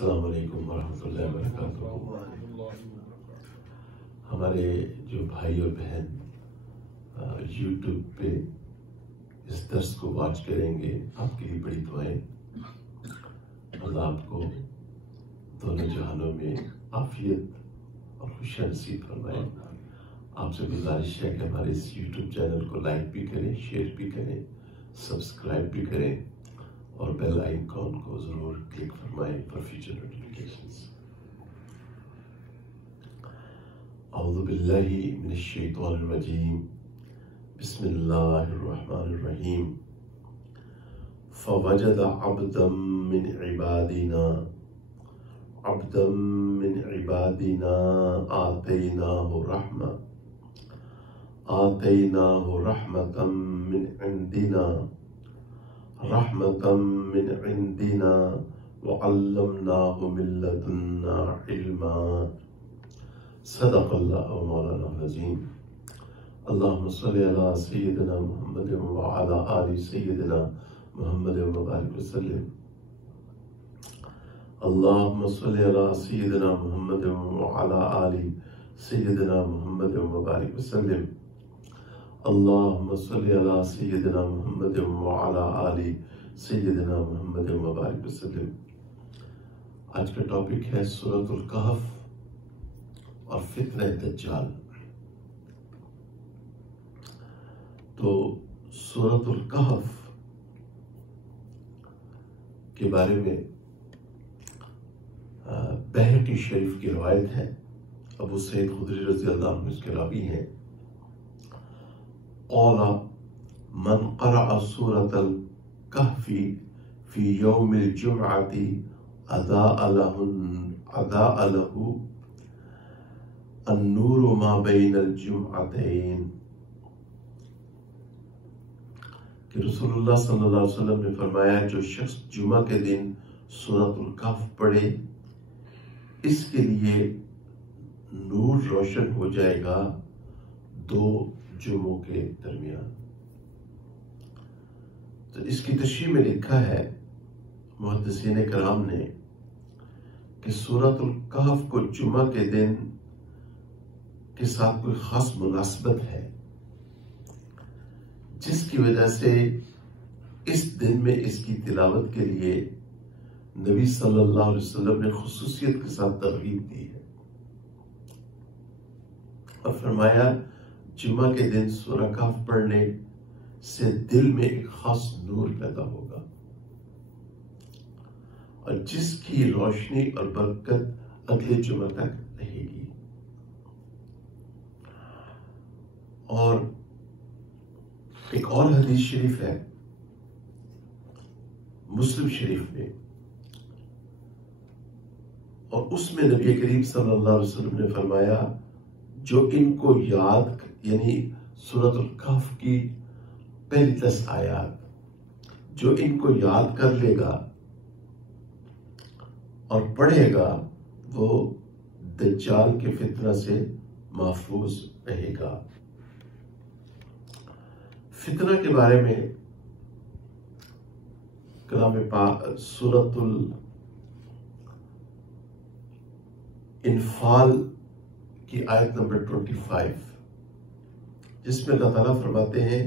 السلام علیکم ورحمۃ اللہ وبرکاتہ۔ ہمارے جو بھائی اور بہن یوٹیوب پہ اس درس کو واچ کریں گے، آپ کے لیے بڑی دعائیں۔ اللہ آپ کو دونوں جہانوں میں عافیت اور خوشیاں نصیب فرمائے۔ آپ سے گزارش ہے کہ ہمارے اس یوٹیوب چینل کو لائک بھی کریں، شیئر بھی کریں، سبسکرائب بھی کریں اور بیل آئیکن کو ضرور کلک فرمائیں فار فیوچر نوٹیفیکیشنز۔ اعوذ باللہ من الشیطان الرجیم، بسم اللہ الرحمن الرحیم۔ فوجد عبدا من عبادنا آتیناہ رحمة من عندنا وعلمناه من لدنا علما۔ صدق اللہ مولانا العظیم۔ اللہم صلی علی سیدنا محمد وعلی آل سیدنا محمد وبارک وسلم۔ اللہم صلی علی سیدنا محمد وعلی آل سیدنا محمد وبارک وسلم۔ اللہم صلی علی سیدنا محمد وعلی آل سیدنا محمد وبارک وسلم۔ آج کا ٹاپک ہے سورۃ الکہف اور فتنہ دجال۔ تو سورۃ الکہف کے بارے میں بہقی شریف کی روایت ہے، ابو سعید خدری رضی اللہ عنہ اس کے راوی ہیں۔ قال من قرأ سورة الكهف في يوم الجمعة أضاء له النور ما بين الجمعتين۔ کہ رسول اللہ صلی اللہ علیہ وسلم نے فرمایا جو شخص جمعہ کے دن سورۃ الکہف پڑھے اس کے لیے نور روشن ہو جائے گا دو جمعوں کے درمیان۔ تو اس کی تشریح میں لکھا ہے محدثین کرام نے کہ سورۃ الکہف کو جمعہ کے دن کے ساتھ کوئی خاص مناسبت ہے، جس کی وجہ سے اس دن میں اس کی تلاوت کے لیے نبی صلی اللہ علیہ وسلم نے خصوصیت کے ساتھ ترغیب دی ہے اور فرمایا جمعہ کے دن سورہ کہف پڑھنے سے دل میں ایک خاص نور پیدا ہوگا اور جس کی روشنی اور برکت اگلے جمعہ تک رہے گی۔ اور ایک اور حدیث شریف ہے مسلم شریف میں، اور اس میں نبی کریم صلی اللہ علیہ وسلم نے فرمایا جو ان کو یاد یعنی سورۃ الکہف کی پہلی 10 آیات جو ان کو یاد کر لے گا اور پڑھے گا وہ دجال کے فتنہ سے محفوظ رہے گا۔ فتنہ کے بارے میں کلام پاک سورۃ الانفال کی آیت نمبر 25 جس میں اللہ تعالیٰ فرماتے ہیں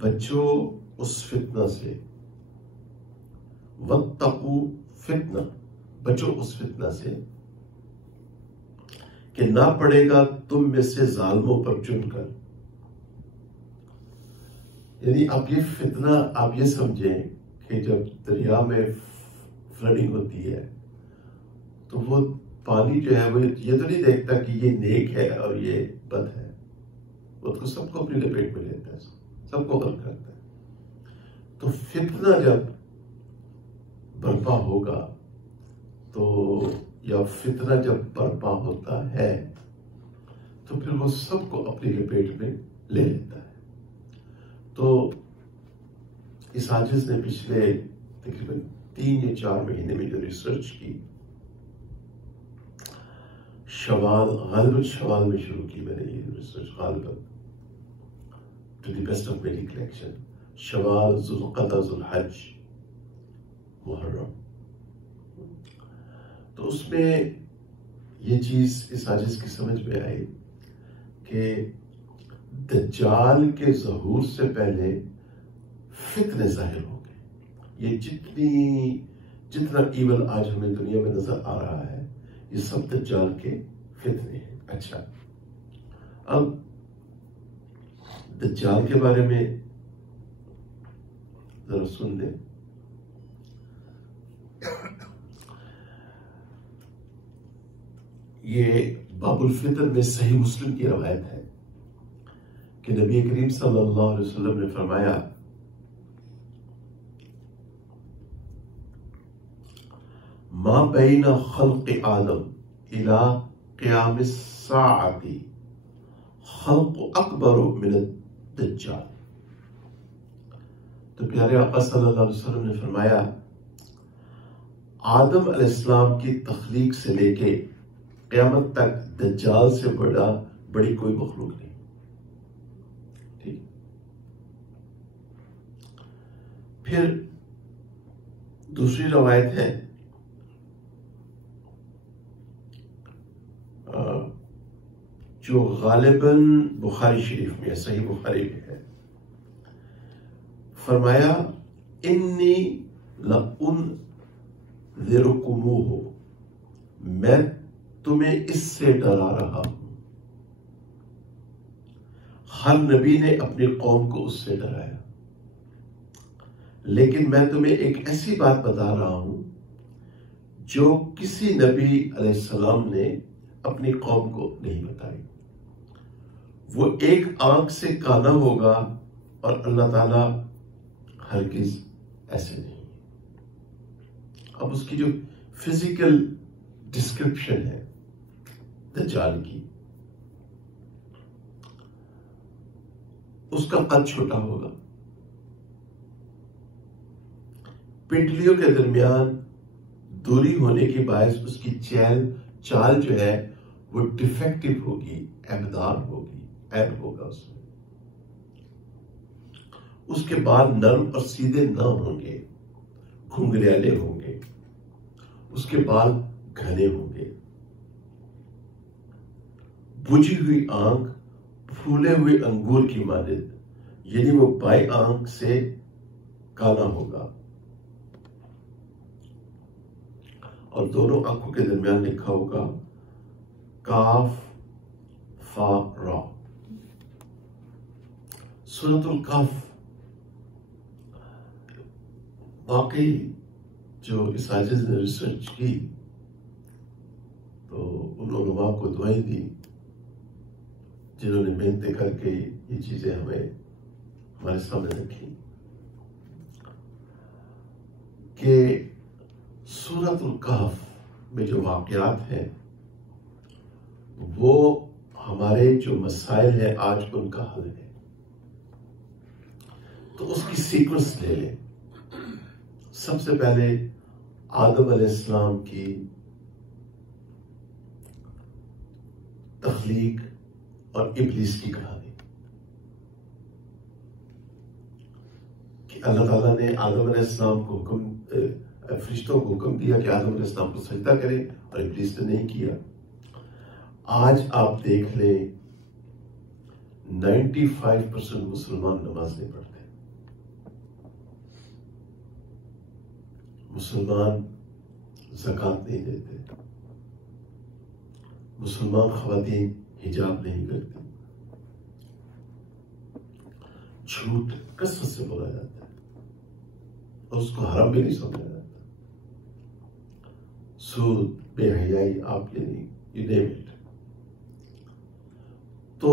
بچو اس فتنہ سے، واتقوا فتنہ، بچو اس فتنہ سے کہ نہ پڑے گا تم میں سے ظالموں پر چن کر۔ یعنی اب یہ فتنہ آپ یہ سمجھیں کہ جب دریا میں فلڈنگ ہوتی ہے تو وہ پانی جو ہے وہ یہ تو نہیں دیکھتا کہ یہ نیک ہے اور یہ بد ہے، وہ تو سب کو اپنی لپیٹ میں لیتا ہے، سب کو غرق کرتا ہے۔ تو فتنہ جب برپا ہوگا تو یا فتنہ جب برپا ہوتا ہے تو پھر وہ سب کو اپنی لپیٹ میں لے لیتا ہے۔ تو اس عاجز نے پچھلے تقریباً 3 یا 4 مہینے میں جو ریسرچ کی، غالباً شوال میں شروع کی میں نے یہ ریسرچ، غالباً ٹو دی بیسٹ آف میری ریکلیکشن، شوال، ذوالقعدہ، ذوالحج، محرم، تو اس میں یہ چیز اس عاجز کی سمجھ میں آئی کہ دجال کے ظہور سے پہلے فتنے ظاہر ہوں گے. یہ جتنا ایول آج ہمیں دنیا میں نظر آ رہا ہے یہ سب دجال کے فتنے ہیں. اچھا، اب دجال کے بارے میں ذرا سن لیں. یہ باب الفتن میں صحیح مسلم کی روایت ہے کہ نبی کریم صلی اللہ علیہ وسلم نے فرمایا ما بین خلق آدم الى قیام الساعة خلق اکبر من الدجال. تو پیارے آقا صلی اللہ علیہ وسلم نے فرمایا آدم علیہ السلام کی تخلیق سے لے کے قیامت تک دجال سے بڑی کوئی مخلوق نہیں. ٹھیک. پھر دوسری روایت ہے جو غالباً بخاری شریف میں ہے، صحیح بخاری میں ہے. فرمایا انی لأنذرکموہ، میں تمہیں اس سے ڈرا رہا ہوں. ہر نبی نے اپنی قوم کو اس سے ڈرایا، لیکن میں تمہیں ایک ایسی بات بتا رہا ہوں جو کسی نبی علیہ السلام نے اپنی قوم کو نہیں بتائی. وہ ایک آنکھ سے کانا ہوگا اور اللہ تعالی ہرگز ایسے نہیں. اب اس کی جو فزیکل ڈسکرپشن ہے دجال کی، اس کا قد چھوٹا ہوگا، پنڈلیوں کے درمیان دوری ہونے کے باعث اس کی چال جو ہے وہ ڈیفیکٹو ہوگی، عیبدار ہوگی، عیب ہوگا اس میں. اس کے بال نرم اور سیدھے نہ ہوں گے، گھنگریالے ہوں گے. اس کے بال گھنے ہوں گے. بجھی ہوئی آنکھ پھولے ہوئے انگور کی مانند، یعنی وہ بائیں آنکھ سے کانا ہوگا اور دونوں آنکھوں کے درمیان لکھا ہوگا کاف فا را. سورۃ الکہف واقعی جو اس عاجز نے ریسرچ کی تو ان علماء کو دعائیں دی جنہوں نے محنتیں کر کے یہ چیزیں ہمارے سامنے رکھی کہ سورۃ الکہف میں جو واقعات ہیں وہ ہمارے جو مسائل ہیں آج ان کا حل ہے. تو اس کی سیکوینس لے لیں. سب سے پہلے آدم علیہ السلام کی تخلیق اور ابلیس کی کہانی کہ اللہ تعالیٰ نے آدم علیہ السلام کو فرشتوں کو حکم دیا کہ آدم علیہ السلام کو سجدہ کرے اور ابلیس نے نہیں کیا. آج آپ دیکھ لیں 95% مسلمان نماز نہیں پڑھتے، مسلمان زکوٰۃ نہیں دیتے، مسلمان خواتین حجاب نہیں کرتی، جھوٹ کثرت سے بولا جاتا ہے اور اس کو حرام بھی نہیں سمجھا جاتا. سود، بے حیائی، آپ یعنی you name it. تو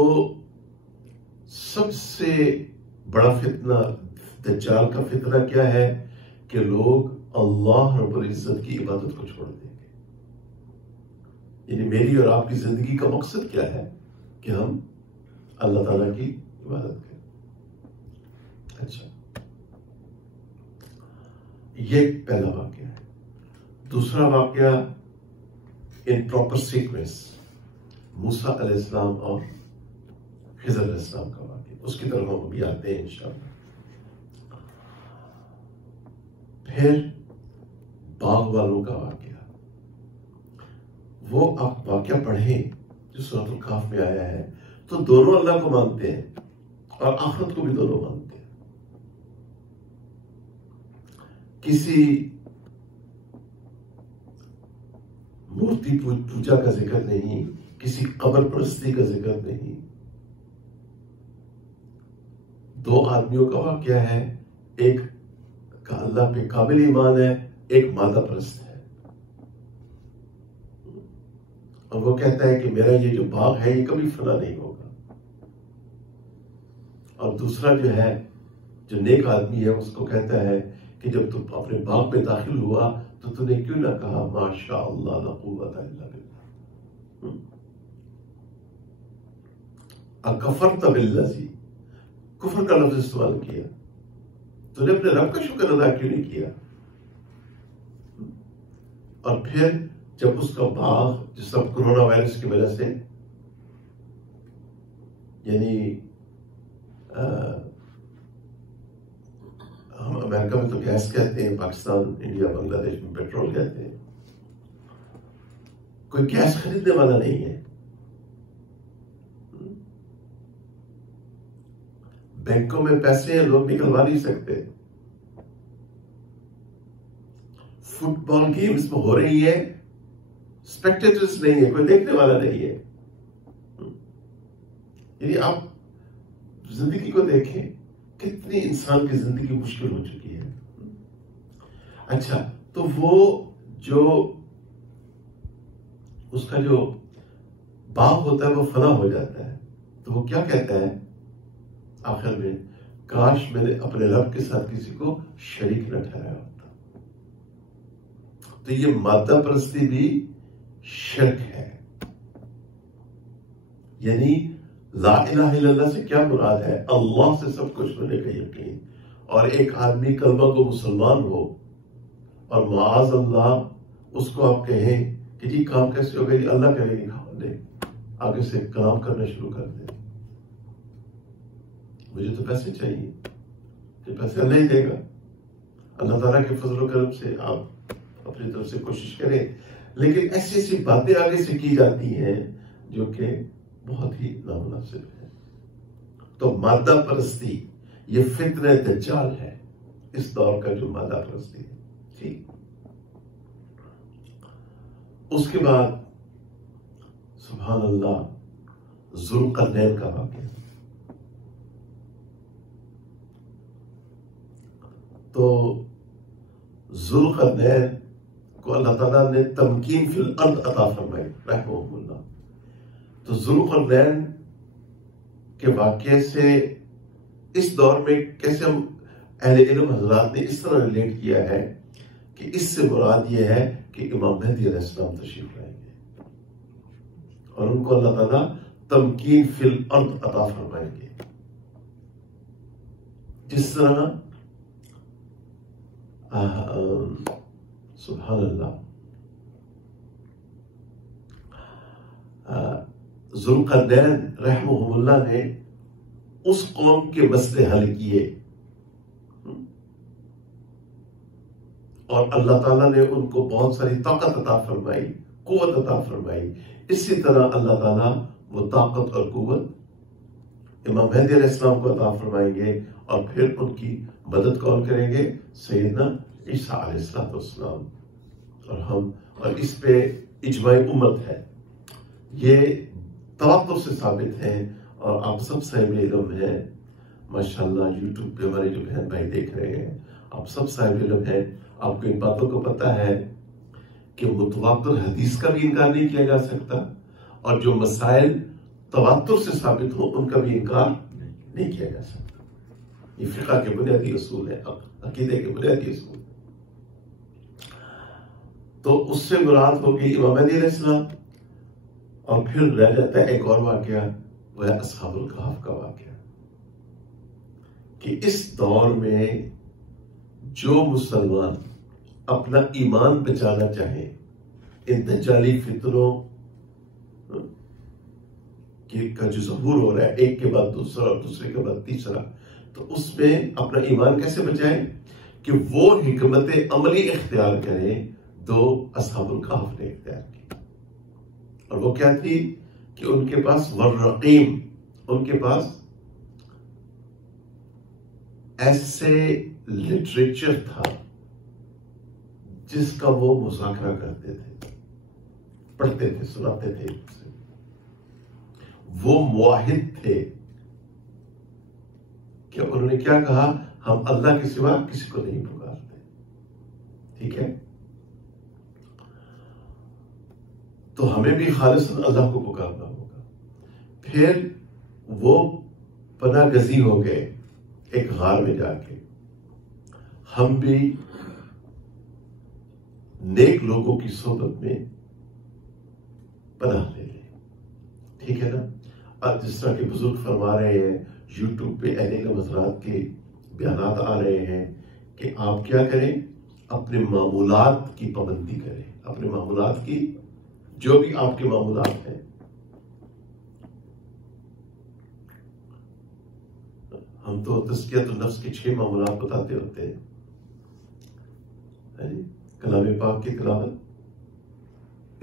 سب سے بڑا فتنہ دجال کا فتنہ کیا ہے کہ لوگ اللہ رب العزت کی عبادت کو چھوڑ دیں گے. یعنی میری اور آپ کی زندگی کا مقصد کیا ہے کہ ہم اللہ تعالیٰ کی عبادت کریں. اچھا، یہ پہلا واقعہ ہے. دوسرا واقعہ ان پراپر سیکوینس موسیٰ علیہ السلام اور خضر علیہ السلام کا واقعہ، اس کی طرف ہم ابھی آتے ہیں انشاءاللہ. پھر باغ والوں کا واقعہ. وہ آپ واقعہ پڑھیں جو سورۃ الکہف میں آیا ہے، تو دونوں اللہ کو مانتے ہیں اور آخرت کو بھی دونوں مانتے ہیں. کسی مورتی پوجا کا ذکر نہیں، کسی قبر پرستی کا ذکر نہیں. دو آدمیوں کا واقعہ ہے، ایک کا اللہ پہ کامل ایمان ہے، ایک مادہ پرست ہے، اور وہ کہتا ہے کہ میرا یہ جو باغ ہے یہ کبھی فنا نہیں ہوگا. اور دوسرا جو ہے، جو نیک آدمی ہے، اس کو کہتا ہے کہ جب تم اپنے باغ میں داخل ہوا تو تم نے کیوں نہ کہا ما شاء اللہ لا قوت الا باللہ. اکفرت بالذی، کفر کا لفظ استعمال کیا. تو نے اپنے رب کا شکر ادا کیوں نہیں کیا؟ اور پھر جب اس کا باغ جس طرح کورونا وائرس کی وجہ سے، یعنی ہم امریکہ میں تو گیس کہتے ہیں، پاکستان، انڈیا، بنگلہ دیش میں پیٹرول کہتے ہیں، کوئی گیس خریدنے والا نہیں ہے. بینکوں میں پیسے ہیں، لوگ نکلوا نہیں سکتے. فٹ بال گیمز میں ہو رہی ہے، اسپیکٹیٹرز نہیں ہے، کوئی دیکھنے والا نہیں ہے. یعنی آپ زندگی کو دیکھیں، کتنی انسان کی زندگی مشکل ہو چکی ہے. اچھا، تو وہ جو اس کا جو باغ ہوتا ہے وہ فنا ہو جاتا ہے، تو وہ کیا کہتا ہے آخر میں؟ کاش میں نے اپنے رب کے ساتھ کسی کو شریک نہ ٹھہرایا ہوتا. تو یہ مادہ پرستی بھی شرک ہے. یعنی لا الہ الا اللہ سے کیا مراد ہے؟ اللہ سے سب کچھ ہونے کا یقین. اور ایک آدمی کلمہ کو مسلمان ہو اور معاذ اللہ اس کو آپ کہیں کہ جی کام کیسے ہوگا، جی اللہ کہے گی نہیں، آگے سے کلام کرنا شروع کر دیں. مجھے تو پیسے چاہیے، کہ پیسے اللہ ہی دے گا. اللہ تعالیٰ کے فضل و کرم سے آپ اپنی طرف سے کوشش کریں. لیکن ایسی ایسی باتیں آگے سے کی جاتی ہیں جو کہ بہت ہی نامناسب ہے. تو مادہ پرستی یہ فتنہ دجال ہے، اس دور کا جو مادہ پرستی ہے. ٹھیک، اس کے بعد سبحان اللہ ذوالقرنین کا واقعہ. تو ذوالقرنین کو اللہ تعالیٰ نے تمکین فی الارض عطا فرمائی رحمہ اللہ. تو ذوالقرنین کے واقعے سے اس دور میں کیسے ہم اہل علم حضرات نے اس طرح ریلیٹ کیا ہے کہ اس سے مراد یہ ہے کہ امام مہدی علیہ السلام تشریف لائیں گے اور ان کو اللہ تعالیٰ تمکین فی الارض عطا فرمائیں گے. جس طرح سبحان اللہ ذوالقرنین رحمہ اللہ نے اس قوم کے مسئلے حل کیے اور اللہ تعالیٰ نے ان کو بہت ساری طاقت عطا فرمائی، قوت عطا فرمائی. اسی طرح اللہ تعالیٰ وہ طاقت اور قوت امام مہدی علیہ السلام کو عطا فرمائیں گے اور پھر ان کی مدد کون کریں گے؟ سیدنا عیسیٰ علیہ السلام. اور اس پہ اجماع امت ہے. یہ تواتر سے ثابت ہے اور آپ سب صاحب علم ہیں ماشاءاللہ. یوٹیوب پہ ہمارے جو بہن بھائی دیکھ رہے ہیں، آپ سب صاحب علم ہیں. آپ کو ان باتوں کو پتہ ہے کہ متواتر حدیث کا بھی انکار نہیں کیا جا سکتا اور جو مسائل تواتر سے ثابت ہوں ان کا بھی انکار نہیں کیا جا سکتا. یہ فقہ کے بنیادی اصول ہے، عقیدے کے بنیادی اصول. تو اس سے مراد ہوگی امام مہدی علیہ السلام. اور پھر رہ جاتا ہے ایک اور واقعہ، وہ ہے اصحاب الکہف کا واقعہ. کہ اس دور میں جو مسلمان اپنا ایمان بچانا چاہیں ان دجالی فتنوں کا جو ظہور ہو رہا ہے ایک کے بعد دوسرا اور دوسرے کے بعد تیسرا، تو اس میں اپنا ایمان کیسے بچائیں؟ کہ وہ حکمت عملی اختیار کریں دو اصحاب الکہف نے اختیار کی. اور وہ کیا تھی کہ ان کے پاس والرقیم، ان کے پاس ایسے لٹریچر تھا جس کا وہ مذاکرہ کرتے تھے، پڑھتے تھے، سناتے تھے. وہ موحد تھے کہ انہوں نے کیا کہا، ہم اللہ کے سوا کسی کو نہیں پکارتے. ٹھیک ہے، تو ہمیں بھی خالصاً اللہ کو پکارنا ہوگا. پھر وہ پناہ گزین ہو گئے ایک غار میں جا کے. ہم بھی نیک لوگوں کی صحبت میں پناہ لے لیں. ٹھیک ہے نا. اب جس طرح کے بزرگ فرما رہے ہیں، یوٹیوب پہ اہل حضرات کے بیانات آ رہے ہیں کہ آپ کیا کریں، اپنے معمولات کی پابندی کریں. اپنے معمولات کی، جو بھی آپ کے معمولات ہیں. ہم تو تزکیۃ النفس کے 6 معمولات بتاتے ہوتے ہیں. کلام پاک کی تلاوت،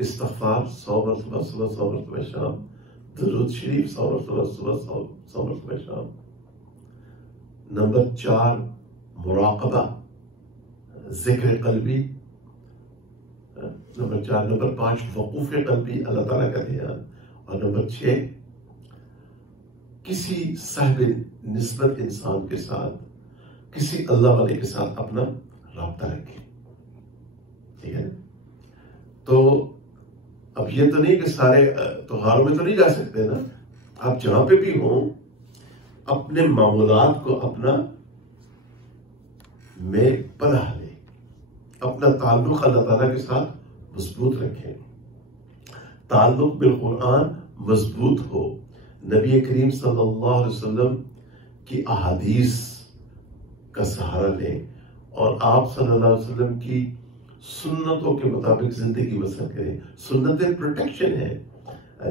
استغفار 100 مرتبہ صبح، 100 مرتبہ شام، درود شریف 100 مرتبہ صبح، 100 مرتبہ شام. نمبر 4 مراقبہ، ذکر قلبی. نمبر 4. نمبر 5 وقوف قلبی، اللہ تعالیٰ کا دھیان. اور نمبر 6 کسی صاحب نسبت انسان کے ساتھ، کسی اللہ والے کے ساتھ اپنا رابطہ رکھیں. ٹھیک ہے. تو اب یہ تو نہیں کہ سارے تہواروں میں تو نہیں جا سکتے نا. آپ جہاں پہ بھی ہوں اپنے معمولات کو اپنا میں پناہ لیں، اپنا تعلق اللہ تعالیٰ کے ساتھ مضبوط رکھیں. تعلق بالقرآن مضبوط ہو. نبی کریم صلی اللہ علیہ وسلم کی احادیث کا سہارا لیں اور آپ صلی اللہ علیہ وسلم کی سنتوں کے مطابق زندگی بسر کریں. سنتیں پروٹیکشن ہے،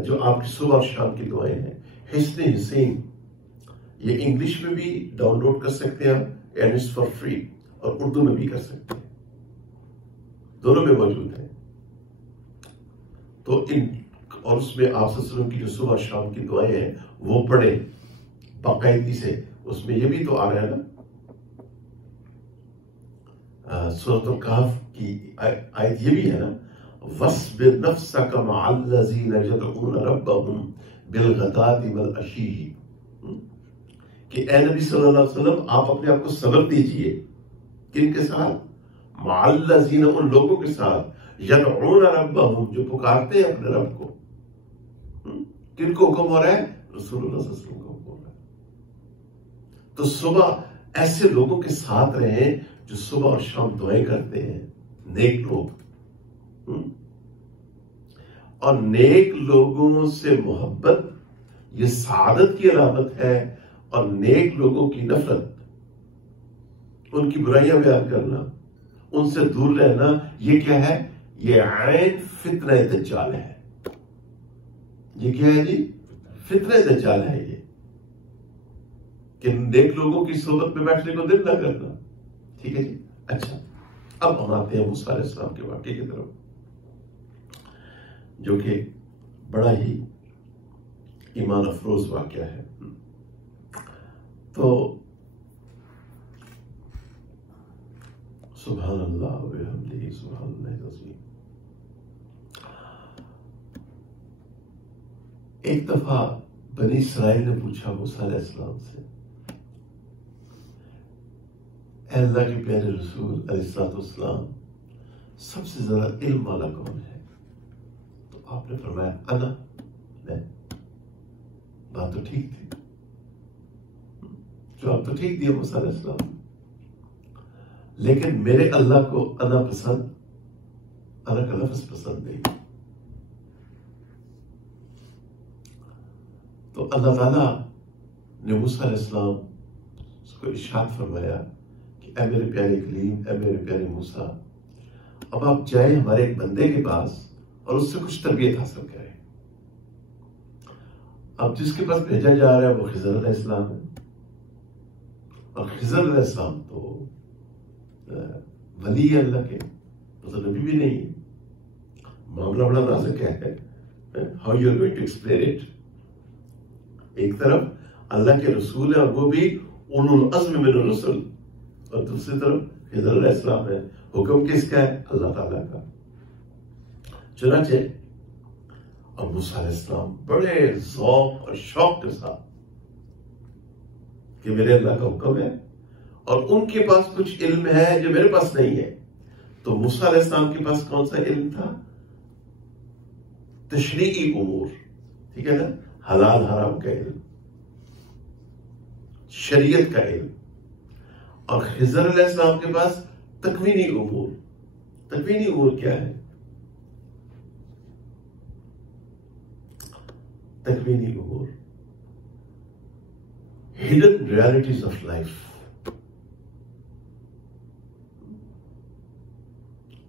جو آپ کی صبح اور شام کی دعائیں ہیں. حسن حسین، یہ انگلش میں بھی ڈاؤن لوڈ کر سکتے ہیں اینڈ اٹس فار فری، اور اردو میں بھی کر سکتے ہیں، دونوں میں موجود ہے. تو اور اس میں آپ صلی اللہ علیہ وسلم کی جو صبح شام کی دعائیں ہیں وہ پڑھیں باقاعدگی سے. اس میں یہ بھی تو آ رہا ہے نا، سورۃ الکہف کی آیت یہ بھی ہے نا، وَاصْبِرْ نَفْسَكَ مَعَ الَّذِينَ يَدْعُونَ رَبَّهُمْ بِالْغَدَاةِ وَالْعَشِيِّ، کہ اے نبی صلی اللہ علیہ وسلم آپ اپنے آپ کو صبر دیجئے. کن کے ساتھ؟ مَعَ الَّذِينَ، ان لوگوں کے ساتھ، يَدْعُونَ رَبَّهُمْ، جو پکارتے ہیں اپنے رب کو. کن کو حکم ہو رہا ہے؟ رسول اللہ صلی اللہ علیہ وسلم کو حکم ہو رہا ہے. تو صبح ایسے لوگوں کے ساتھ رہیں جو صبح اور شام دعائیں کرتے ہیں، نیک لوگ. اور نیک لوگوں سے محبت یہ سعادت کی علامت ہے، اور نیک لوگوں کی نفرت، ان کی برائیاں بیان کرنا، ان سے دور رہنا، یہ کیا ہے؟ یہ عین فتنہ دجال ہے. یہ کیا ہے جی؟ فتنہ دجال ہے یہ، کہ نیک لوگوں کی صحبت میں بیٹھنے کو دل نہ کرنا. ٹھیک ہے جی. اچھا، اب ہم آتے ہیں موسیٰ علیہ السلام کے واقعے کی طرف، جو کہ بڑا ہی ایمان افروز واقعہ ہے. تو سبحان اللہ وبحمدہ سبحان اللہ العظیم. ایک دفعہ بنی اسرائیل نے پوچھا موسیٰ علیہ السلام سے، اے اللہ کے پیارے رسول علیہ السلام، سب سے زیادہ علم والا کون ہے؟ تو آپ نے فرمایا انا، میں. بات تو ٹھیک تھی، جواب تو ٹھیک دیا موسیٰ علیہ السلام، لیکن میرے اللہ کو انا پسند، انا کا لفظ پسند نہیں. تو اللہ تعالیٰ نے موسیٰ علیہ السلام کو ارشاد فرمایا کہ اے میرے پیارے کلیم، اے میرے پیارے موسیٰ، اب آپ جائیں ہمارے ایک بندے کے پاس اور اس سے کچھ تربیت حاصل کریں. اب جس کے پاس بھیجا جا رہا ہے وہ خضر علیہ السلام ہے، اور خضر علیہ السلام تو ولی اللہ کے، مطلب نبی بھی نہیں. معاملہ بڑا نازک ہے. How you are going to explain it. ایک طرف اللہ کے رسول ہیں اور وہ بھی اولو العزم من الرسل، اور دوسری طرف خضر علیہ السلام ہے. حکم کس کا ہے؟ اللہ تعالیٰ کا. چنانچہ اب موسیٰ علیہ السلام بڑے ذوق اور شوق کے ساتھ کہ میرے اللہ کا حکم ہے اور ان کے پاس کچھ علم ہے جو میرے پاس نہیں ہے. تو موسیٰ علیہ السلام کے پاس کون سا علم تھا؟ تشریعی امور، ٹھیک ہے نا، حلال حرام کا علم، شریعت کا علم. اور خضر علیہ السلام کے پاس تکوینی امور. تکوینی امور کیا ہے؟ تکوینی امور ہڈن ریالٹیز آف لائف.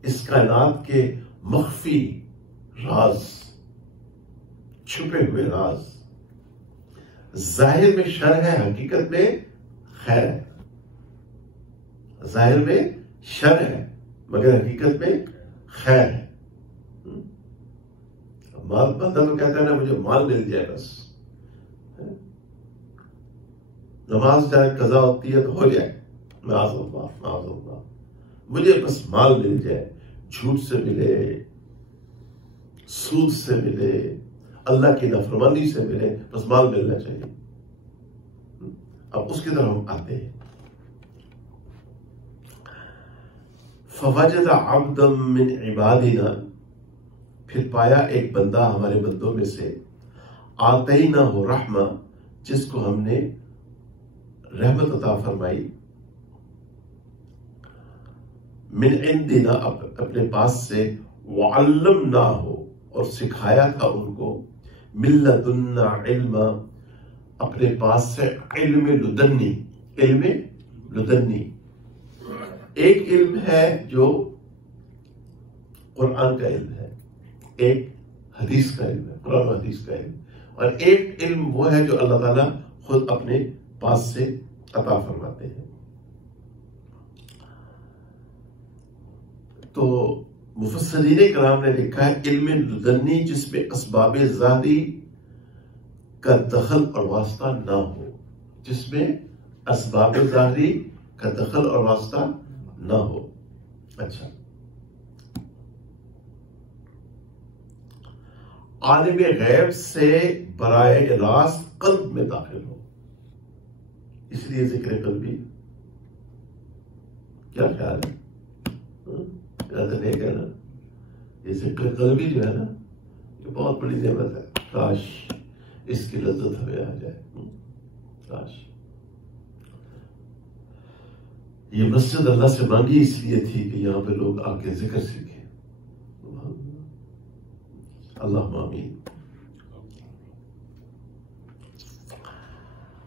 اس کائنات کے مخفی راز، چھپے ہوئے راز. ظاہر میں شر ہے، حقیقت میں خیر ہے. ظاہر میں شر ہے مگر حقیقت میں خیر ہے. مال بندہ تو کہتا ہے نا مجھے مال مل جائے بس، نماز جائے قضا ہوتی ہے تو ہو جائے، معاذ اللہ معاذ اللہ، مجھے بس مال مل جائے. جھوٹ سے ملے، سود سے ملے، اللہ کی نافرمانی سے ملے، بس مال ملنا چاہیے. اب اس کی طرف ہم آتے ہیں. فوجد عبدا من عبادنا، پھر پایا ایک بندہ ہمارے بندوں میں سے، آتیناہ رحمہ، جس کو ہم نے رحمت عطا فرمائی، من عندنا، اپنے پاس سے، وعلمناہ، اور سکھایا تھا ان کو، من لدنا علما، اپنے پاس سے علم لدنی. علم لدنی ایک علم ہے جو قرآن کا علم ہے، ایک حدیث کا علم ہے، قرآن و حدیث کا علم، اور ایک علم وہ ہے جو اللہ تعالیٰ خود اپنے پاس سے عطا فرماتے ہیں. تو مفسرین کرام نے لکھا ہے علم لدنی جس میں اسباب ظاہری کا دخل اور واسطہ نہ ہو، جس میں اسباب ظاہری کا دخل اور واسطہ نہ ہو. اچھا، عالم غیب سے براہ راست قلب میں داخل ہو، اس لیے ذکر قلبی. کیا خیال ہے؟ نہیں کہنا یہ ذکر قلبی جو ہے نا، یہ بہت بڑی نعمت ہے. کاش اس کی لذت ہمیں آ جائے. کاش یہ مسجد اللہ سے مانگی اس لیے تھی کہ یہاں پہ لوگ آ کے ذکر سیکھیں. اللہم آمین.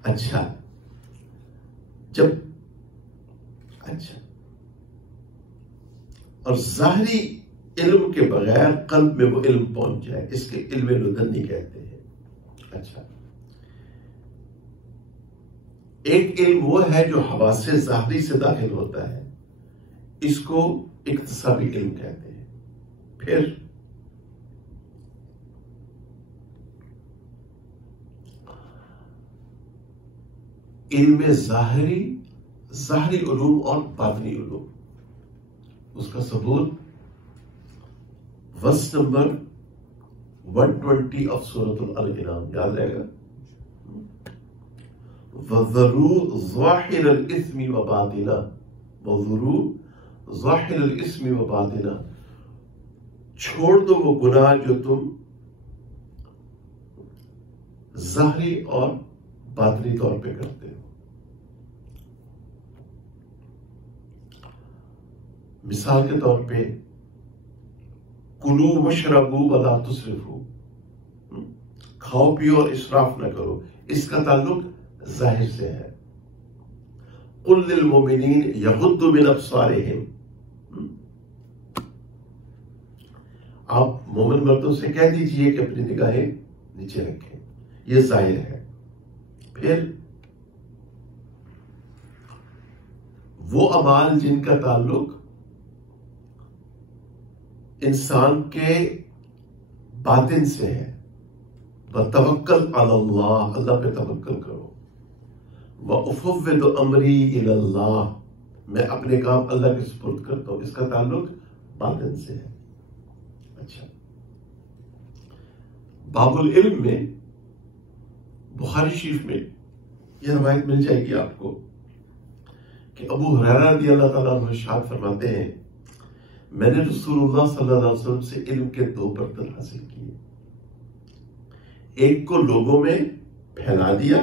اچھا، اور ظاہری علم کے بغیر قلب میں وہ علم پہنچ جائے، اس کے علم لدنی کہتے ہیں. اچھا، ایک علم وہ ہے جو حواس ظاہری سے داخل ہوتا ہے، اس کو اکتسابی علم کہتے ہیں. پھر علم ظاہری علوم اور باطنی علوم، اس کا ثبوت ورس نمبر 120 آف سورۃ الانعام یاد رہے گا. وَذَرُوا ظَاهِرَ الْإِثْمِ وَبَاطِنَهُ، وَذَرُوا ظَاهِرَ الْإِثْمِ وَبَاطِنَهُ، چھوڑ دو وہ گناہ جو تم ظاہری اور باطنی طور پہ کرتے ہو. مثال کے طور پہ کلو وشربو ولا تسرفو، کھاؤ پیو اور اسراف نہ کرو، اس کا تعلق ظاہر سے ہے. قل للمؤمنین یغضوا من ابصارہم، آپ مومن مردوں سے کہہ دیجئے کہ اپنی نگاہیں نیچے رکھیں، یہ ظاہر ہے. پھر وہ اعمال جن کا تعلق انسان کے باطن سے ہے. وَتَوَكَّلْ عَلَى اللَّهِ، اللہ پہ توکل کرو. وَأُفَوِّضُ أَمْرِي إِلَى اللَّهِ، میں اپنے کام اللہ کے سپرد کرتا ہوں. اس کا تعلق باطن سے ہے. اچھا، باب العلم میں بخاری شریف میں یہ روایت مل جائے گی آپ کو کہ ابو ہریرہ رضی اللہ تعالیٰ عنہ ارشاد فرماتے ہیں میں نے رسول اللہ صلی اللہ علیہ وسلم سے علم کے 2 برتن حاصل کیے. ایک کو لوگوں میں پھیلا دیا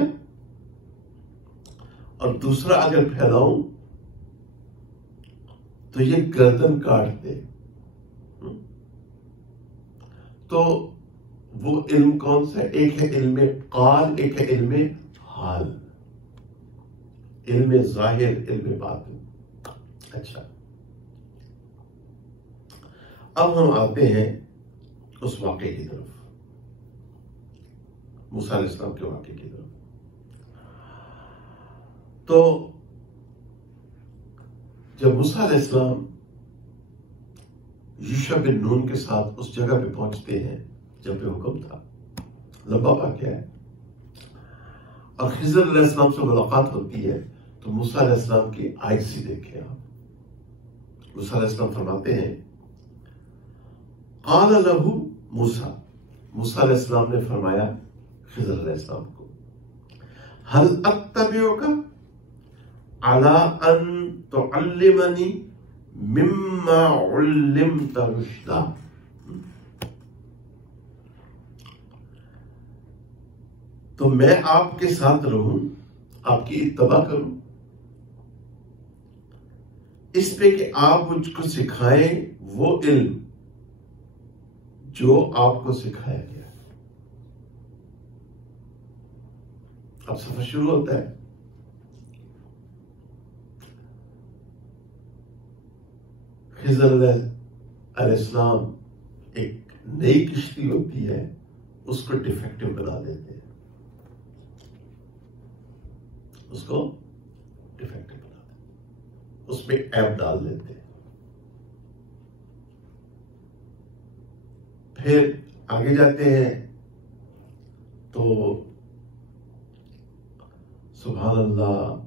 اور دوسرا اگر پھیلاؤں تو یہ گردن کاٹ دے. تو وہ علم کون سا؟ ایک ہے علم قال، ایک ہے علم حال، علم ظاہر، علم باطن. اچھا، اب ہم آتے ہیں اس واقعے کی طرف، موسیٰ علیہ السلام کے واقعے کی طرف. تو جب موسیٰ علیہ السلام یوشع بن نون کے ساتھ اس جگہ پہ پہنچتے ہیں جب پہ حکم تھا، لمبا واقعہ ہے، اور خضر علیہ السلام سے ملاقات ہوتی ہے تو موسیٰ علیہ السلام کی عاجزی دیکھیں آپ. موسیٰ علیہ السلام فرماتے ہیں قال لہ موسیٰ، موسیٰ علیہ السلام نے فرمایا خضر علیہ السلام کو، هل اتبعک علی ان تعلمنی مما علمت رشدا. تو میں آپ کے ساتھ رہوں، آپ کی اتباع کروں اس پہ کہ آپ مجھ کو سکھائیں وہ علم جو آپ کو سکھایا گیا. اب سفر شروع ہوتا ہے. خضر علیہ السلام ایک نئی کشتی ہوتی ہے اس کو ڈیفیکٹو بنا دیتے ہیں، اس کو ڈیفیکٹو بنا دیتے ہیں، اس میں ایپ ڈال دیتے ہیں. پھر آگے جاتے ہیں تو سبحان اللہ،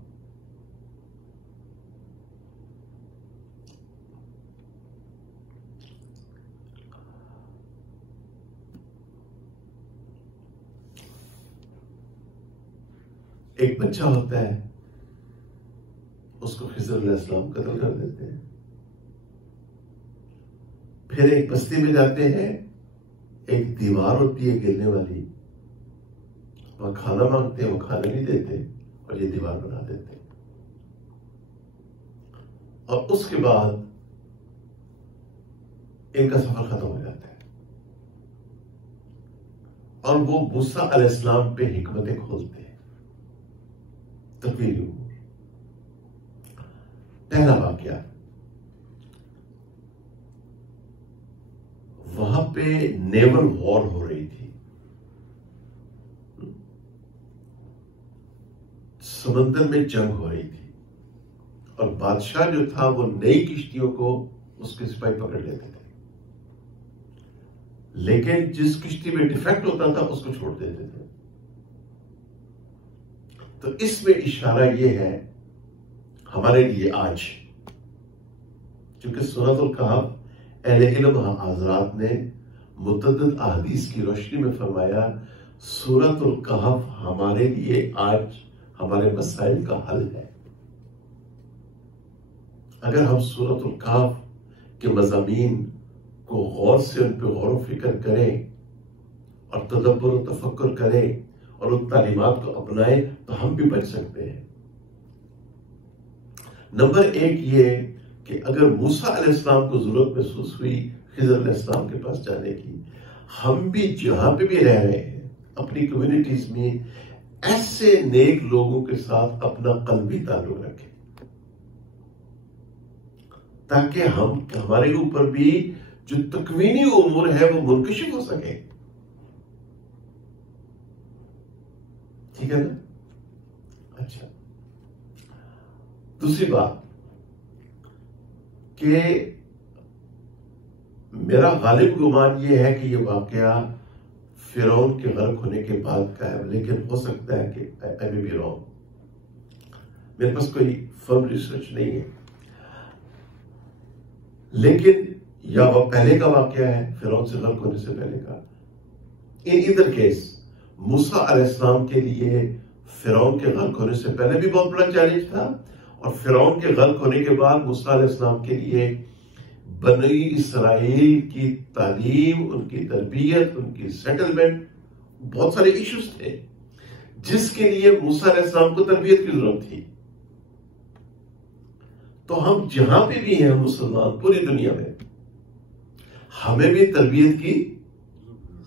ایک بچہ ہوتا ہے اس کو خضر علیہ السلام قتل کر دیتے ہیں. پھر ایک بستی میں جاتے ہیں، ایک دیوار ہوتی ہے گرنے والی، وہاں کھانا مانگتے ہیں، وہ کھانا نہیں دیتے اور یہ دیوار بنا دیتے ہیں. اور اس کے بعد ان کا سفر ختم ہو جاتا ہے اور وہ موسیٰ علیہ السلام پہ حکمتیں کھولتے ہیں. تکوینی امور. پہلا واقعہ، وہاں پہ نیول وار ہو رہی تھی، سمندر میں جنگ ہو رہی تھی، اور بادشاہ جو تھا وہ نئی کشتیوں کو اس کے سپاہی پکڑ لیتے تھے، لیکن جس کشتی میں ڈیفیکٹ ہوتا تھا اس کو چھوڑ دیتے تھے. تو اس میں اشارہ یہ ہے ہمارے لیے آج، چونکہ سورۃ الکہف اہل علم حضرات نے متعدد احادیث کی روشنی میں فرمایا سورۃ الکہف ہمارے لیے آج ہمارے مسائل کا حل ہے. اگر ہم سورۃ الکہف کے مضامین کو غور سے ان پہ غور و فکر کریں اور تدبر و تفکر کریں اور ان تعلیمات کو اپنائیں تو ہم بھی بچ سکتے ہیں. نمبر 1 یہ کہ اگر موسیٰ علیہ السلام کو ضرورت محسوس ہوئی خضر علیہ السلام کے پاس جانے کی، ہم بھی جہاں پہ بھی رہ رہے ہیں اپنی کمیونٹیز میں ایسے نیک لوگوں کے ساتھ اپنا قلبی تعلق رکھیں تاکہ ہمارے اوپر بھی جو تکوینی امور ہے وہ منکشف ہو سکے. ٹھیک ہے نا؟ اچھا، دوسری بات کہ میرا غالب گمان یہ ہے کہ یہ واقعہ فرعون کے غرق ہونے کے بعد کا ہے، لیکن ہو سکتا ہے کہ I may be wrong. میرے پاس کوئی فرم ریسرچ نہیں ہے، لیکن یا وہ پہلے کا واقعہ ہے فرعون سے غرق ہونے سے پہلے کا. ان ادھر کیس موسیٰ علیہ السلام کے لیے فرعون کے غرق ہونے سے پہلے بھی بہت بڑا چیلنج تھا، اور فرعون کے غرق ہونے کے بعد موسیٰ علیہ السلام کے لیے بنی اسرائیل کی تعلیم، ان کی تربیت، ان کی سیٹلمنٹ، بہت سارے ایشوز تھے جس کے لیے موسیٰ علیہ السلام کو تربیت کی ضرورت تھی. تو ہم جہاں پہ بھی ہیں مسلمان پوری دنیا میں، ہمیں بھی تربیت کی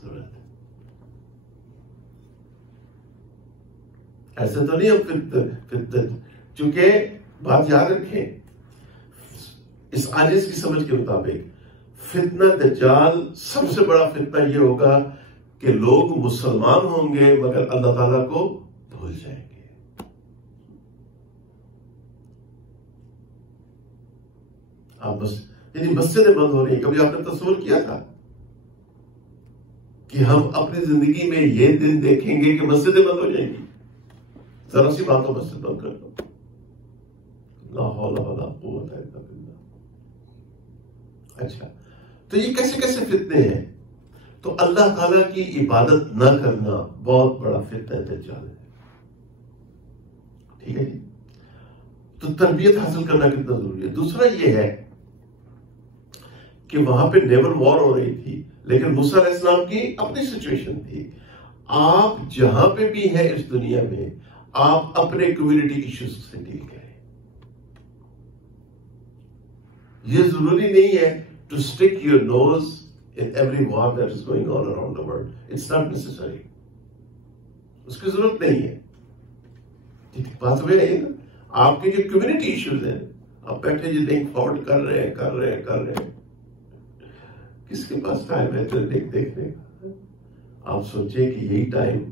ضرورت ہے. ایسے تو نہیں ہم چونکہ بات یاد رکھیں، اس آیت کی سمجھ کے مطابق فتنہ دجال سب سے بڑا فتنہ یہ ہوگا کہ لوگ مسلمان ہوں گے مگر اللہ تعالیٰ کو بھول جائیں گے. آپ یعنی مسجدیں بند ہو رہی ہیں. کبھی آپ نے تصور کیا تھا کہ ہم اپنی زندگی میں یہ دن دیکھیں گے کہ مسجدیں بند ہو جائیں گی؟ ذرا سی بات ہو مسجد بند کر دو. لا حول ولا قوت الا باللہ. اچھا، تو یہ کیسے کیسے فتنے ہیں؟ تو اللہ تعالیٰ کی عبادت نہ کرنا بہت بڑا فتنہ دجال ہے. ٹھیک ہے جی. تو تربیت حاصل کرنا کتنا ضروری ہے. دوسرا یہ ہے کہ وہاں پہ نیول وار ہو رہی تھی، لیکن موسیٰ علیہ السلام کی اپنی سچویشن تھی. آپ جہاں پہ بھی ہیں اس دنیا میں، آپ اپنے کمیونٹی ایشوز سے ڈیل کریں. یہ ضروری نہیں ہے to stick your nose in every war that is going on around the world. It's not necessary. اس کی ضرورت نہیں ہے. بات ہوئے ہے نا، آپ کے جو کمیونٹی ایشوز ہیں، آپ بیٹھے جی لنک فارورڈ کر رہے ہیں. کس کے پاس ٹائم ہے لنک دیکھنے کا؟ آپ سوچیں کہ یہی ٹائم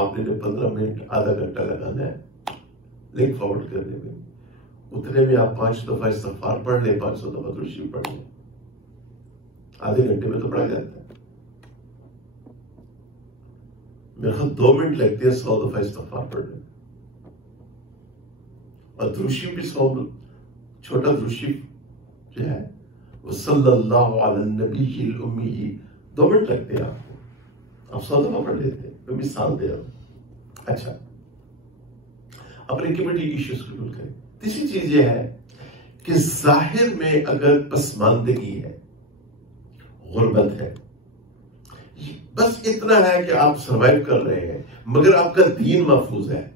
آپ نے جو 15 منٹ آدھا گھنٹہ لگانا ہے لنک فارورڈ کرنے میں، اتنے میں آپ 5 دفعہ استغفار پڑھ لیں، 500 دفعہ درود شریف پڑھ لیں. آدھے گھنٹے میں تو پڑھا جاتا ہے. میرے خیال 2 منٹ لگتے ہیں 100 دفعہ استغفار پڑھنے میں. اور درود شریف بھی 100، چھوٹا درود شریف جو ہے وہ صلی اللہ علی النبی الامی، 2 منٹ لگتے ہیں آپ کو، آپ 100 دفعہ پڑھ لیتے ہیں. میں مثال دے رہا ہوں. اچھا، اپنے کمیونٹی ایشوز کو دور کریں. تیسری چیز یہ ہے کہ ظاہر میں اگر پسماندگی ہے، غربت ہے، بس اتنا ہے کہ آپ سروائیو کر رہے ہیں، مگر آپ کا دین محفوظ ہے،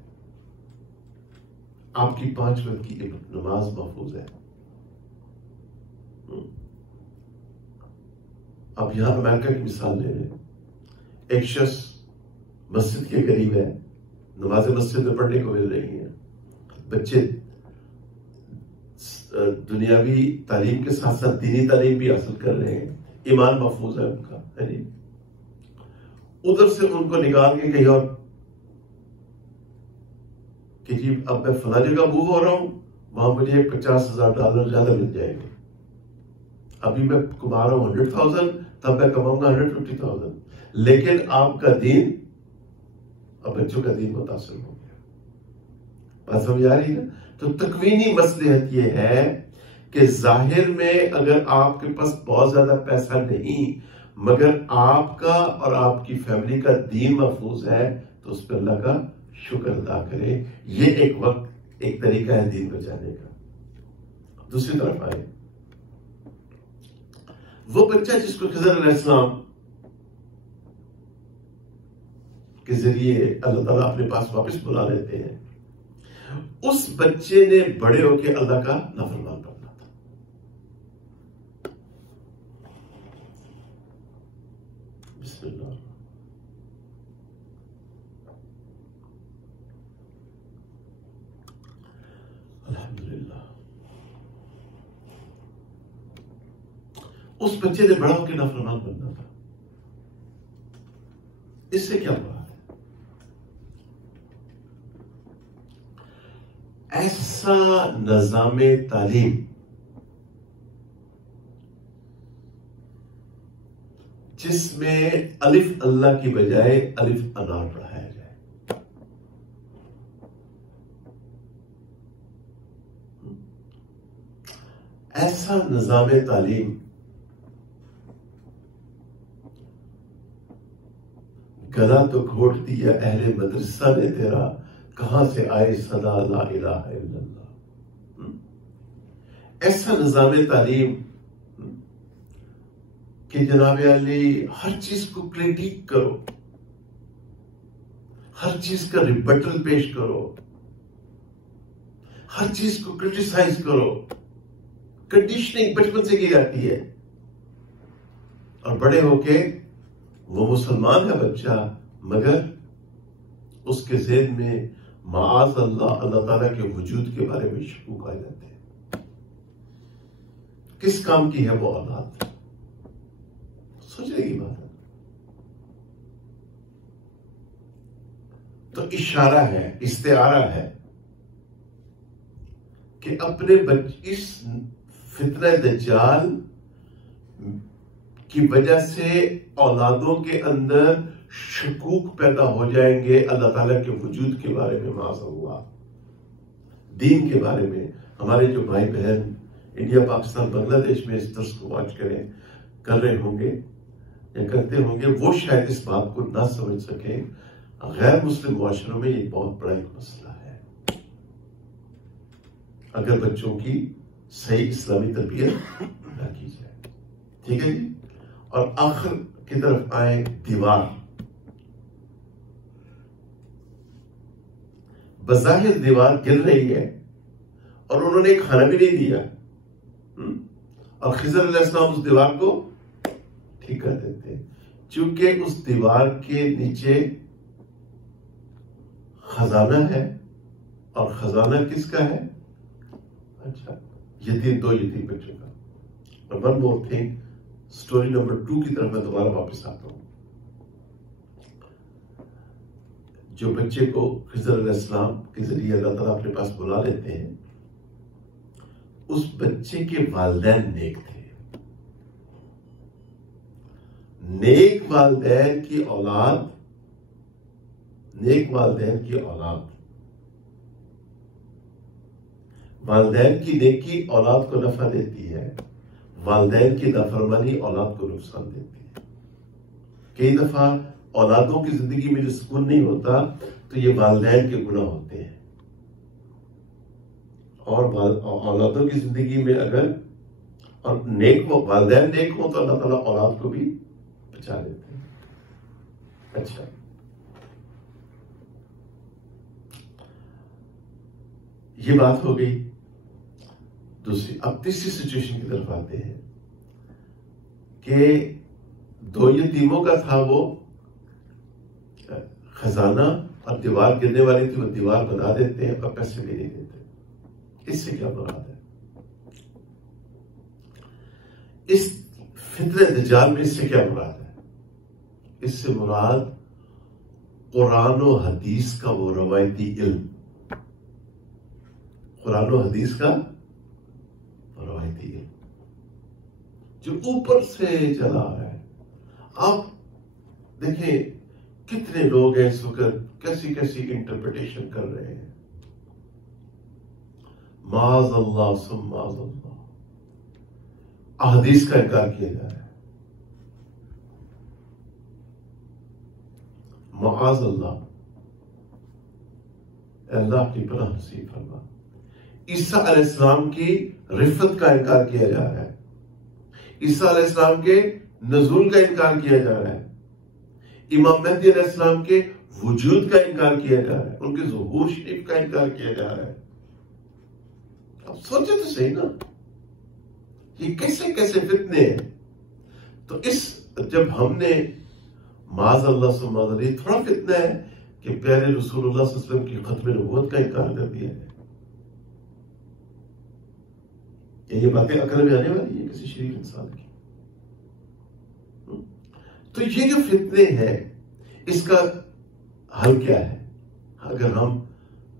آپ کی 5 وقت کی نماز محفوظ ہے. آپ یہاں امریکہ کی مثال لے رہے ہیں. ایک شخص مسجد کے قریب ہے، نماز مسجد میں پڑھنے کو مل رہی ہیں، بچے دنیاوی تعلیم کے ساتھ ساتھ دینی تعلیم بھی حاصل کر رہے ہیں، ایمان محفوظ ہے ان کا. ادھر سے ان کو نکال کے کہیں اور کہ جی اب میں فلاں جگہ موو ہو رہا ہوں، وہاں مجھے $50,000 زیادہ مل جائیں گے. ابھی میں کما رہا ہوں 100,000، تب میں کماؤں گا 150,000. لیکن آپ کا دین اور بچوں کا دین متاثر ہو گیا. بات سمجھ آ رہی ہے؟ تو تکوینی مصلحت یہ ہے کہ ظاہر میں اگر آپ کے پاس بہت زیادہ پیسہ نہیں، مگر آپ کا اور آپ کی فیملی کا دین محفوظ ہے، تو اس پہ اللہ کا شکر ادا کریں. یہ ایک وقت ایک طریقہ ہے دین بچانے کا. دوسری طرف آئے، وہ بچہ جس کو خضر علیہ السلام کے ذریعے اللہ تعالیٰ اپنے پاس واپس بلا لیتے ہیں، اس بچے نے بڑے ہو کے اللہ کا نافرمان بننا تھا. بسم اللہ. الحمدللہ. اس بچے نے بڑا ہو کے نافرمان بننا تھا. اس سے کیا ہوا؟ ایسا نظام تعلیم جس میں الف اللہ کی بجائے الف انار پڑھایا جائے. ایسا نظام تعلیم گلا تو گھوٹ دیا اہل مدرسہ نے تیرا، کہاں سے آئے صدا لا الہ الا اللہ. ایسا نظام تعلیم کہ جناب علی ہر چیز کو کریٹیک کرو، ہر چیز کا ریبٹل پیش کرو، ہر چیز کو کرٹیسائز کرو. کنڈیشننگ بچپن سے کی جاتی ہے، اور بڑے ہو کے وہ مسلمان ہے بچہ، مگر اس کے ذہن میں معاذ اللہ اللہ تعالیٰ کے وجود کے بارے میں شکوک آ جاتے ہیں. کس کام کی ہے وہ اولاد؟ سوچنے کی بات ہے. تو اشارہ ہے، استعارہ ہے کہ اپنے اس فتنہ دجال کی وجہ سے اولادوں کے اندر شکوک پیدا ہو جائیں گے اللہ تعالیٰ کے وجود کے بارے میں، معاذ اللہ، دین کے بارے میں. ہمارے جو بھائی بہن انڈیا، پاکستان، بنگلہ دیش میں اس درس کو واچ کر رہے ہوں گے یا کرتے ہوں گے، وہ شاید اس بات کو نہ سمجھ سکیں. غیر مسلم معاشروں میں یہ بہت بڑا ایک مسئلہ ہے. اگر بچوں کی صحیح اسلامی تربیت نہ کی جائے. ٹھیک ہے جی. اور آخر کی طرف آئے، دیوار. بظاہر دیوار گر رہی ہے اور انہوں نے کھانا بھی نہیں دیا، اور خضر علیہ السلام اس دیوار کو ٹھیک کر دیتے ہیں، چونکہ اس دیوار کے نیچے خزانہ ہے. اور خزانہ کس کا ہے؟ اچھا، یتیم، 2 یتیم بچوں کا. اور one more thing, story number 2 کی طرف میں دوبارہ واپس آتا ہوں. جو بچے کو خضر علیہ السلام کے ذریعے اللہ تعالیٰ اپنے پاس بلا لیتے ہیں، اس بچے کے والدین نیک تھے. نیک والدین کی اولاد، والدین کی نیکی اولاد کو نفع دیتی ہے، والدین کی نافرمانی اولاد کو نقصان دیتی ہے. کئی دفعہ اولادوں کی زندگی میں جو سکون نہیں ہوتا تو یہ والدین کے گناہ ہوتے ہیں. اور اولادوں کی زندگی میں اگر اور والدین نیک ہو تو اللہ تعالیٰ اولاد کو بھی بچا لیتے ہیں. اچھا، یہ بات ہو گئی دوسری. اب تیسری سچویشن کی طرف آتے ہیں کہ 2 یتیموں کا تھا وہ خزانہ، اور دیوار گرنے والی تھی، وہ دیوار بنا دیتے ہیں اور پیسے بھی نہیں دیتے. اس سے کیا مراد ہے؟ اس فتنہ دجال میں اس سے کیا مراد ہے؟ اس سے مراد قرآن و حدیث کا وہ روایتی علم، قرآن و حدیث کا روایتی علم جو اوپر سے چلا آ رہا ہے. آپ دیکھیں کتنے لوگ ہیں اس وقت کیسی انٹرپریٹیشن کر رہے ہیں. معاذ اللہ ثم معاذ اللہ، احادیث کا انکار کیا جا رہا ہے. معاذ اللہ، اے اللہ اپنی پناہ نصیب فرما. عیسیٰ علیہ السلام کی رفت کا انکار کیا جا رہا ہے، عیسیٰ علیہ السلام کے نزول کا انکار کیا جا رہا ہے، امام مہدی علیہ السلام کے وجود کا انکار کیا جا رہا ہے، ان کے ظہور شریف کا انکار کیا جا رہا ہے. اب سوچے تو صحیح نا، یہ کیسے فتنے ہیں. تو جب ہم نے معاذ اللہ سے معاذ اللہ، تھوڑا فتنہ ہے کہ پیارے رسول اللہ صلی اللہ علیہ وسلم کی ختم نبوت کا انکار کر دیا ہے. یہ باتیں عقل میں آنے والی ہیں کسی شریف انسان کی؟ تو یہ جو فتنے ہیں اس کا حل کیا ہے؟ اگر ہم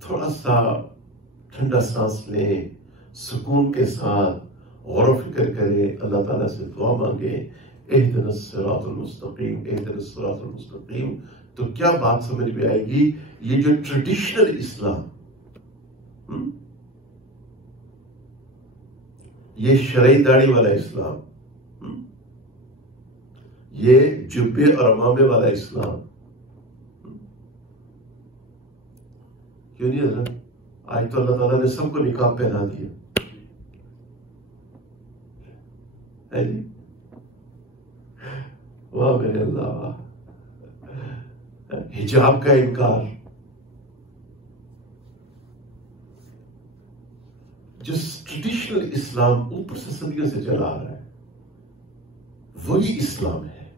تھوڑا سا ٹھنڈا سانس لیں، سکون کے ساتھ غور و فکر کریں، اللہ تعالیٰ سے دعا مانگیں اہدنا الصراط المستقیم، اہدنا الصراط المستقیم، تو کیا بات سمجھ میں آئے گی؟ یہ جو ٹریڈیشنل اسلام، یہ شرعی داڑھی والا اسلام، یہ جبے اور امامے والا اسلام، کیوں نہیں حضرت؟ آج تو اللہ تعالیٰ نے سب کو نقاب پہنا دیا ہے جی، واہ میرے اللہ واہ۔ حجاب کا انکار، جو ٹریڈیشنل اسلام اوپر سے صدیوں سے چلا آ رہا ہے، وہی اسلام ہے،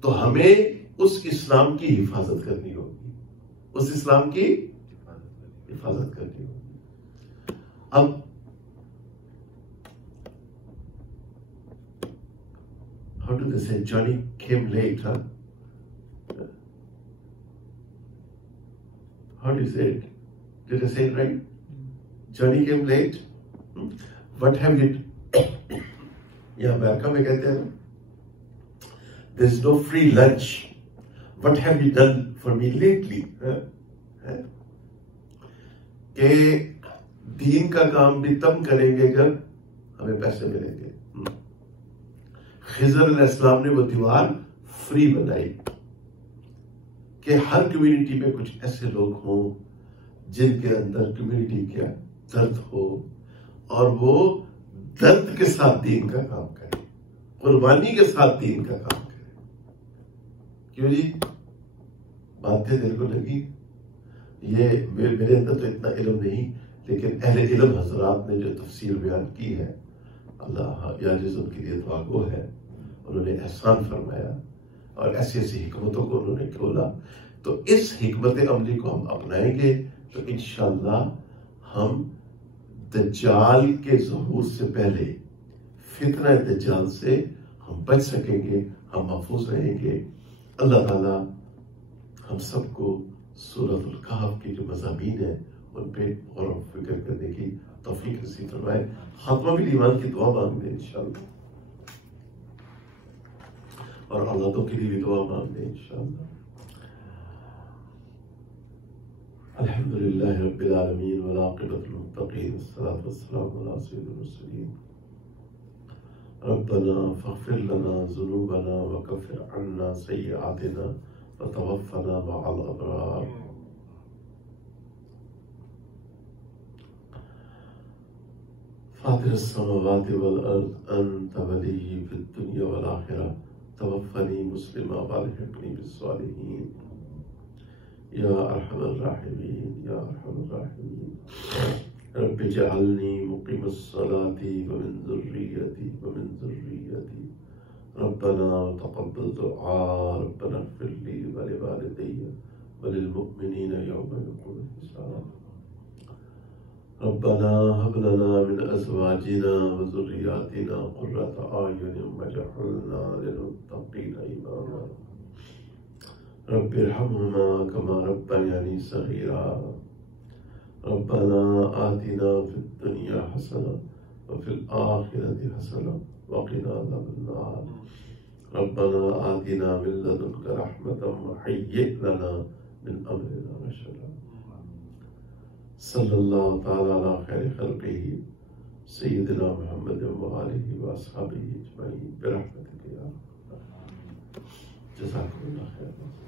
تو ہمیں اس اسلام کی حفاظت کرنی ہوگی، اس اسلام کی حفاظت کرنی ہوگی۔ اب how do they say Johnny came late, huh? How do you say it? Did I say it right? Johnny came late. What have you یہ امریکہ میں کہتے ہیں there is no free lunch. What have you done for me lately? کہ دین کا کام بھی تب کریں گے جب ہمیں پیسے ملیں گے۔ خضر علیہ السلام نے وہ دیوار فری بنائی کہ ہر کمیونٹی میں کچھ ایسے لوگ ہوں جن کے اندر کمیونٹی کا درد ہو اور وہ درد کے ساتھ دین کا کام کرے، قربانی کے ساتھ دین کا کام کرے۔ کیوں جی باتیں دل کو لگی؟ یہ میرے اندر تو اتنا علم نہیں، لیکن اہل علم حضرات نے جو تفسیر بیان کی ہے، اللہ یعجز ان کے لیے دعا گو ہے، انہوں نے احسان فرمایا اور ایسی ایسی حکمتوں کو انہوں نے کھولا، تو اس حکمت عملی کو ہم اپنائیں گے تو انشاءاللہ ہم دجال کے ظہور سے پہلے فتنہ دجال سے ہم بچ سکیں گے، ہم محفوظ رہیں گے۔ اللہ تعالیٰ ہم سب کو سورۃ الکہف کی جو مضامین ہیں ان پہ غور و فکر کرنے کی توفیق نصیب فرمائے۔ خاتمہ بھی ایمان کی دعا مانگیں انشاءاللہ، اور اولادوں کے لیے بھی دعا مانگیں انشاءاللہ۔ الحمدللہ رب العالمین والعاقبۃ للمتقین والصلاۃ والسلام علی سید المرسلین۔ ربنا فاغفر لنا ذنوبنا وکفر عنا سیئاتنا وتوفنا مع الابرار۔ فاطر السماوات والارض انت ولی فی الدنیا والآخرہ، توفنی مسلما والحقنی بالصالحین، یا ارحم الراحمین یا ارحم الراحمین۔ رب اجعلنی مقیم الصلاة ومن ذریتی ربنا تقبل دعاء، ربنا اغفر لي ولوالدي وللمؤمنين يوم يقوم الحساب۔ ربنا هب لنا من ازواجنا وذرياتنا قرة اعين واجعلنا للمتقين اماما۔ رب ارحمهما كما ربياني صغيرا۔ ربنا آتنا في الدنيا حسنة وفي الآخرة حسنة وقنا عذاب النار۔ ربنا آتنا من لدنك رحمة وهيئ لنا من أمرنا رشدا۔ صلی اللہ تعالی علی خیر خلقہ سیدنا محمد وآلہ وأصحابہ اجمعین برحمتک یا رب۔ جزاکم اللہ خیر۔